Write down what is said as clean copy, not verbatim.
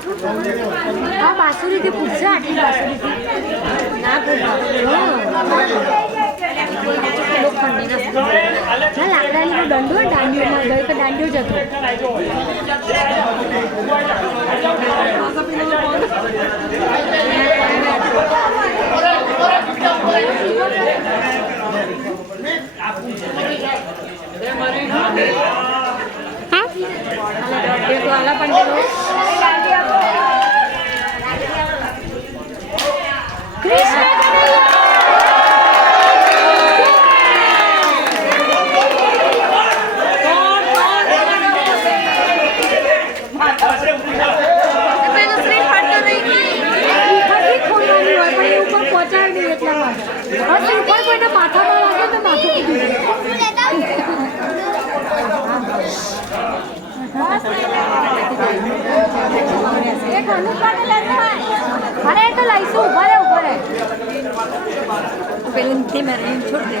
हाँ बासुरी थी पूछा आटली बासुरी थी ना पूछा लोग खंडी ना लाकडानी नो दंडो दांडियो में गई के दांडियो जतो हाँ देखो वाला पंडित अरे तो लाइसो ऊपर है पहले छोड़ दे